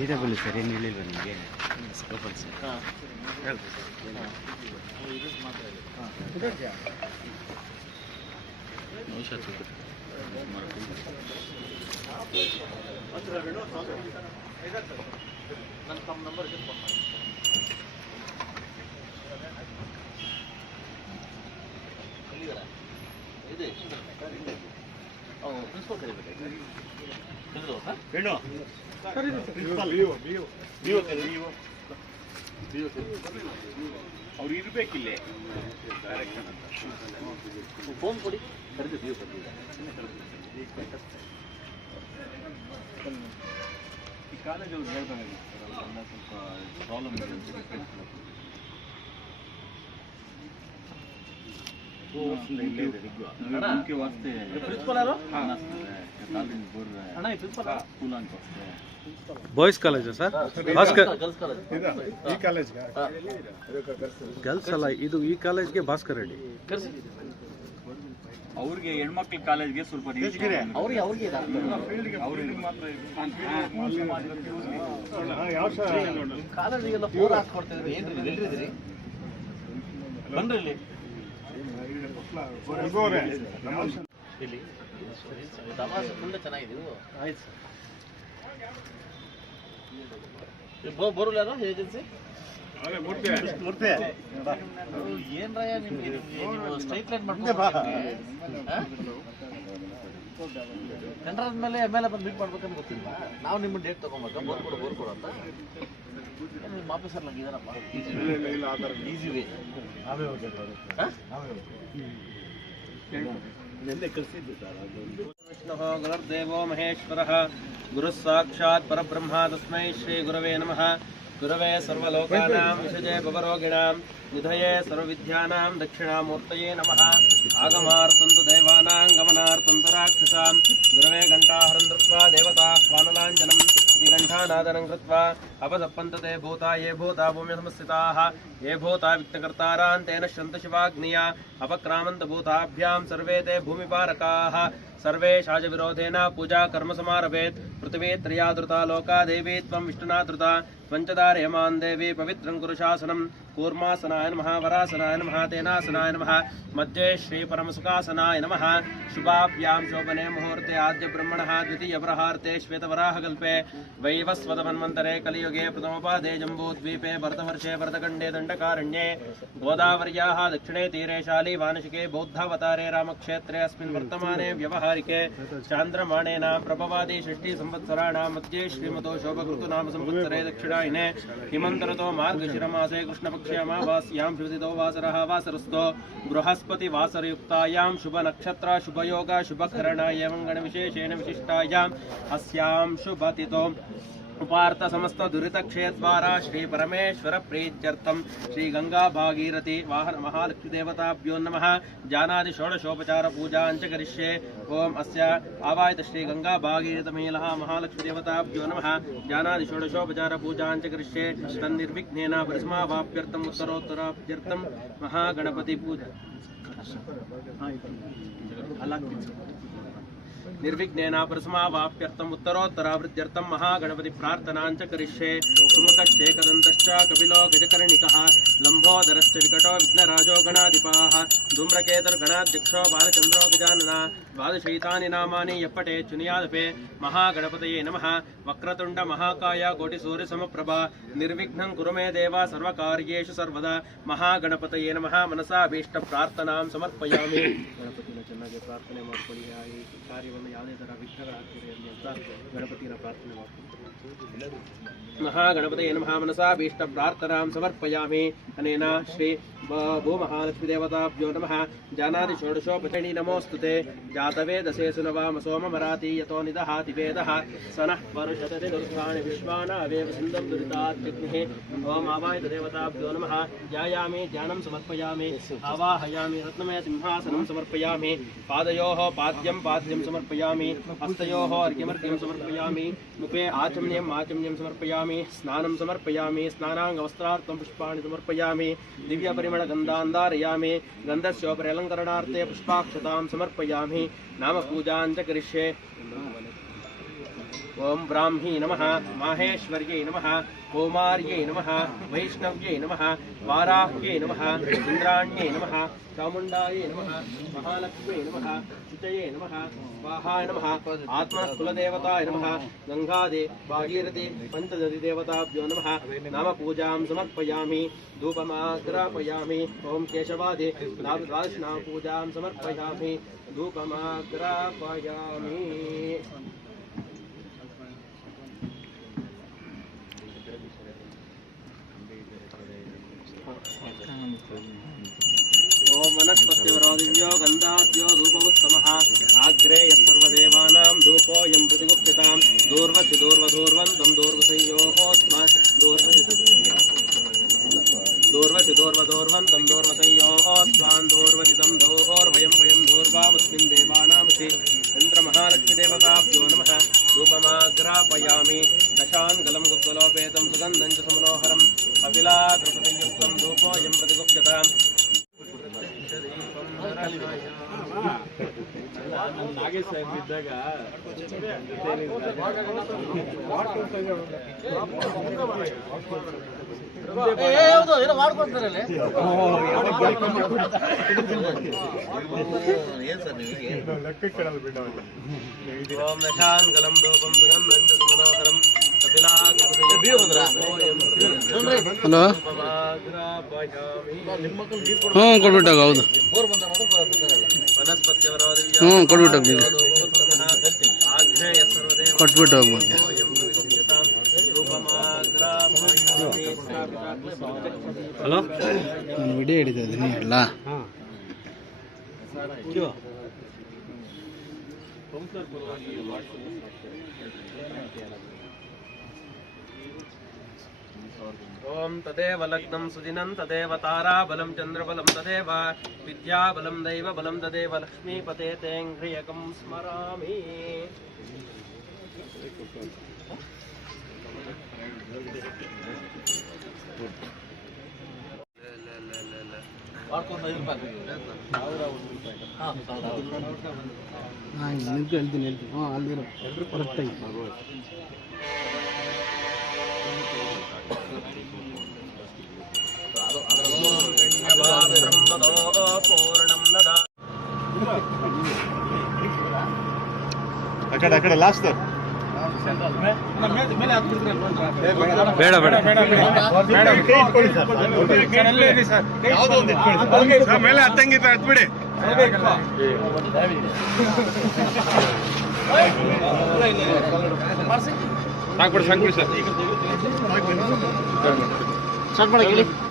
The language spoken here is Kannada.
ಸೀದಾ ಬನ್ನಿ ಸರ್, ಏನು ಹೇಳಿಲ್ವ ನಿಮಗೆ ಗೋಪಾಲ್ ಸರ್ ಅವ್ರು ತಮ್ಮ ನಂಬರ್ ಇದೆ ಅಂತ ಹೇಳಿ ಕಳ್ಸ್ಬೇಕು. ಇದೆ ವಾಸ್ತೆ ಪ್ರಿನ್ಸಿಪಲ್ ಯಾರು ಅನ್ನಿಸ್ತದೆ. ಕಾಲೇಜ್ ಬೋರ್ ಅಣ್ಣ ಈ ಪ್ರಿನ್ಸಿಪಲ್ ಸ್ವಲ್ಪ ಪ್ರಾಬ್ಲಮ್ ಅಷ್ಟೇ. ಬಾಯ್ಸ್ ಕಾಲೇಜಾ ಸರ್ ಭಾಸ್ಕರ್ ಗರ್ಲ್ಸ್ ಅಲ್ಲ ಇದು ಈ ಕಾಲೇಜ್ಗೆ ಭಾಸ್ಕರ್ ರೆಡ್ಡಿ ಅವ್ರಿಗೆ ಹೆಣ್ಮಕ್ಳ ಕಾಲೇಜ್ಗೆ ಸ್ವಲ್ಪ ಕಾಲೇಜಿಗೆಲ್ಲ ಫೋನ್ ಹಾಕ್ಕೊಡ್ತಿದ್ರಿ ಏನ್ರಿ ಇಲ್ಲಿ ಫುಲ್ ಚೆನ್ನಾಗಿದೆ ಆಯ್ತು ಸರ್ ಬರೋಲ್ಲ ಯಾರು ಏಜೆನ್ಸಿ ಏನ್ರಯ್ಯ ನಿಮ್ಗೆ ನಿಮ್ಗೆ ನೀವು ಸ್ಟ್ರೈಟ್ ಲೈನ್ ಮಾಡ್ಕೊಂಡು ಮೇಲೆ ಎಂ ಎಲ್ ಎ ಬಂದು ಮೀಟ್ ಮಾಡ್ಬೇಕಂತ ಗೊತ್ತಿಲ್ಲ ನಾವು ನಿಮ್ಮ ಡೇಟ್ ತಗೊಂಬೇಕು ಬೋರ್ ಕೊಡು ಬೋರ್ ಕೊಡು ಅಂತ ನಿಮ್ಮ ಆಫೀಸರ್ ನಂಗೆ ಇದಾರಪ್ಪ ಈಸಿ ವೇ ಗುರುರ್ದೇವೋ ನಾವೇ గురుర్దేవో మహేశ్వర. గురుస్సాక్షాత్ పరబ్రహ్మ తస్మై శ్రీ గురవే నమ. గురవే సర్వోకానాం విషజే భవరోగిణాం. నిధయే సర్వవిద్యానాం దక్షిణామూర్తయే నమ. ఆగమార్తంతు దేవానాం గమనార్తంతు రాక్షసాం. గురవే ఘంటాహరం దృష్ట్వా దేవతా స్వానులాంజనం श्रीकण्ठानादनं कृत्वा भूता ये भूता भूम्यसमस्थिताः ये भूता वित्तकर्तारान्तेन शन्तशिवाग्निया अपक्रामन्तभूताभ्यां सर्वे ते भूमिपारकाः। सर्वे शाजविरोधेन पूजा कर्म समारभेत्। पृथिवी त्रयादृता लोका देवी त्वं विष्णुनादृता पञ्चदारे हमान् देवी पवित्रं कुरुशासनं। कूर्मासनाय नमः, वरासनाय नमः, तेनासनाय नमः। मध्ये श्रीपरमसुखासनाय नमः। शुभाभ्यां शोभने मुहूर्ते आद्यब्रह्मणः, द्वितीयप्रहार्ते श्वेतवराहकल्पे वैवस्वतमन्वन्तरे कलियुगे प्रथमपादे जम्बूद्वीपे भरतवर्षे भरतखण्डे दण्डकारण्ये गोदावर्याः दक्षिणे तीरे शाली वानशिके बौद्धावतारे रामक्षेत्रे अस्मिन् वर्तमाने व्यवहारिके चान्द्रमाणेन प्रभवादि षष्टि संवत्सराणां मध्ये श्रीमतो शोभकृतु संवत्सरे दक्षिणायने हिमन्तरतो मार्गशिरमासे कृष्णपक्षे अमावास्यां शुभदितो वासरः वासरस्थो बृहस्पतिवासरयुक्तायां शुभनक्षत्र शुभयोग शुभकरण एवं गणविशेषेण विशिष्टायाम् अस्यां शुभतितो ఉపార్త సమస్త దురిత క్షేత్వారా శ్రీ పరమేశ్వర ప్రీత్యర్థం. శ్రీ గంగా భాగీరథి వాహన మహాలక్ష్మి దేవతాభ్యో నమ. జానాది షోడశోపచార పూజాంచ కరిష్యే. ఓం అస్య ఆవాయత శ్రీ గంగా భాగీరథమేల మహాలక్ష్మి దేవతాభ్యో నమ. జానాది షోడశోపచార పూజాంచ కరిష్యే. తన్నిర్విఘ్నేన పరిస్మావాప్యర్థం ఉత్తరోత్తరాభ్యర్థం. మహాగణపతి పూజ. అలా నిర్విఘ్నేన పరసమావాప్యర్థం ఉత్తరోత్తరావృత్ర్థం మహాగణపతి ప్రార్థనాంచ కరిష్యే సుముఖశ్చేకదంతశ్చ కపిలో గజకర్ణిక లంబోదరశ్చ వికటో విఘ్నరాజో గణాధిపా ధూమ్రకేతర్గణాధ్యక్షో బాలచంద్రో గజానన ద్వాదశైతాని నామాని ఎప్పటే చునియాదపే మహాగణపతయే నమ వక్రతుండ మహాకాయ కోటి సూర్య సమప్రభ నిర్విఘ్నం గురు మే దేవ సర్వకార్యేషు సర్వదా మహాగణపతయే నమ మనసాభీష్ట ప్రార్థనాం సమర్పయామి గణపతి ಚೆನ್ನಾಗಿ ಪ್ರಾರ್ಥನೆ ಮಾಡ್ಕೊಳ್ಳಿ. ಈ ಕಾರ್ಯವನ್ನು ಯಾವುದೇ ಥರ ವಿಘ್ನಗಳಾಗ್ತಿದೆ ಅಂತ ಗಣಪತಿಯನ್ನು ಪ್ರಾರ್ಥನೆ ಮಾಡ್ಕೊಂಡು ಮಹಾಗಣಪತಿಯ ನಮಃ ಮನಸಾ ಭೀಷ್ಟ ಪ್ರಾರ್ಥನಾಂ ಸಮರ್ಪಯಾಮಿ. ಅನೇನ ಶ್ರೀ भूमहालक्ष्मीदेवताभ्यो नमः। जानाति षोडशोपचणी नमोऽस्तु ते जातवेदसे सुनवाम सोममराति यतो निदहाति वेदः। स नः परुषदति दुर्गाणि विश्वान अवेव सिन्धं दुरितात्यग्निः ॐ आवाहित देवताभ्यो नमः। ध्यायामि ध्यानं समर्पयामि। आवाहयामि, रत्नमय सिंहासनं समर्पयामि। पादयोः पाद्यं पाद्यं समर्पयामि। हस्तयोः अर्घ्यमर्घ्यं समर्पयामि। मुखे आचम्यम् आचम्यं समर्पयामि। स्नानं समर्पयामि। स्नानाङ्गवस्त्रार्थं पुष्पाणि समर्पयामि। दिव्यपरिमळगन्धान्धारयामि गन्धस्योपरि अलङ्करणार्थे पुष्पाक्षतां समर्पयामि। नाम पूजा च करिष्ये। ओम ब्राह्मी नम, माहेश्वर्य नम, कौमार्य नम, वैष्णव्य नम, वाराह्ये नम इंद्राण्ये नम चामुंडाये नम महालक्ष्मी नम शुचये नम वाहाय नम, आत्मकुलदेवताय नम गंगादे भागीरथे पंचदतिदेवताभ्यो नम नाम पूजा समर्पयामि, धूपमाग्रापयामि ओं केशवादे द्वादशनाम पूजा समर्पयामि, धूपमाग्रापयामि। ओम वनस्पतिवरोदिव्यो गन्धाद्यो धूपवुत्तमः आग्रे यः सर्वदेवानां धूपोऽयं प्रतिगुप्यतां। दूर्वति दूर्वदूर्वन्तं दूर्वसंयोहोऽस्म दूर्वति दूर्वति दूर्वदूर्वन्तं दूर्वसंयोहोऽस्मान् दूर्वतितं दोर्वयं वयं दूर्वामस्मिन् देवानामसि चन्द्रमहालक्ष्मीदेवताभ्यो नमः। धूपमाग्रापयामि। दशाङ्गलं गुप्तलोपेतं सुगन्धं च सुमनोहरम् ಅವಿಲಾ ದೃಪದಯುಕ್ತಂ ರೂಪೋ ಎಂ ಪ್ರತಿಗುಪ್ತತಾಂ ನಾಗೇಶ್ ಸಾಹೇಬ್ ಇದ್ದಾಗ ಓಂ ನಶಾಂಗಲಂ ರೂಪಂ ಮನೋಹರಂ ಹಲೋ? ಹ್ಞೂ ಕೊಟ್ಬಿಟ್ಟಾಗ ಹೌದು. ಹ್ಞೂ ಕೊಡ್ಬಿಟ್ಟಾಗ ಕೊಟ್ಬಿಟ್ಟು ಹೋಗ್ಬೋದು ಹಲೋ? ನಾನು ವಿಡಿಯೋ ಹಿಡಿತಾ ಇದ್ದೀನಿ ಅಲ್ಲ ಓಂ ತದೇವ ಲಗ್ನಂ ಸುದಿನಂ ತದೇವ ತಾರಾಬಲಂ ಚಂದ್ರಬಲಂ ತದೇವ ವಿದ್ಯಾಬಲಂ ದೈವಬಲಂ ತದೇವ ಲಕ್ಷ್ಮೀಪತೆ ತೇಂಘ್ರಿಯಕಂ ಸ್ಮರಾಮಿ ಹಾಂ ನಿಂತು ಹೇಳ್ತೀನಿ ಹೇಳ್ತೀನಿ ಹ್ಞೂ ಅಲ್ಲಿರೋ ಕರೆಕ್ಟಾಗಿ ಪೂರ್ಣಂ ನದಾ ಆ ಕಡೆ ಅಕಡೆ ಕಡೆ ಲಾಸ್ಟ್ ಬೇಡ ಬೇಡ. ಮೇಲೆ ಹತ್ತಂಗಿತ್ತು ಹತ್ಬಿಡಿ ಸಾಕ್ಬಿಡಿ ಸಾಕ್ಬಿಡಿ ಸರ್. ಸ್ಟಾರ್ಟ್ ಮಾಡಕ್ಕೆ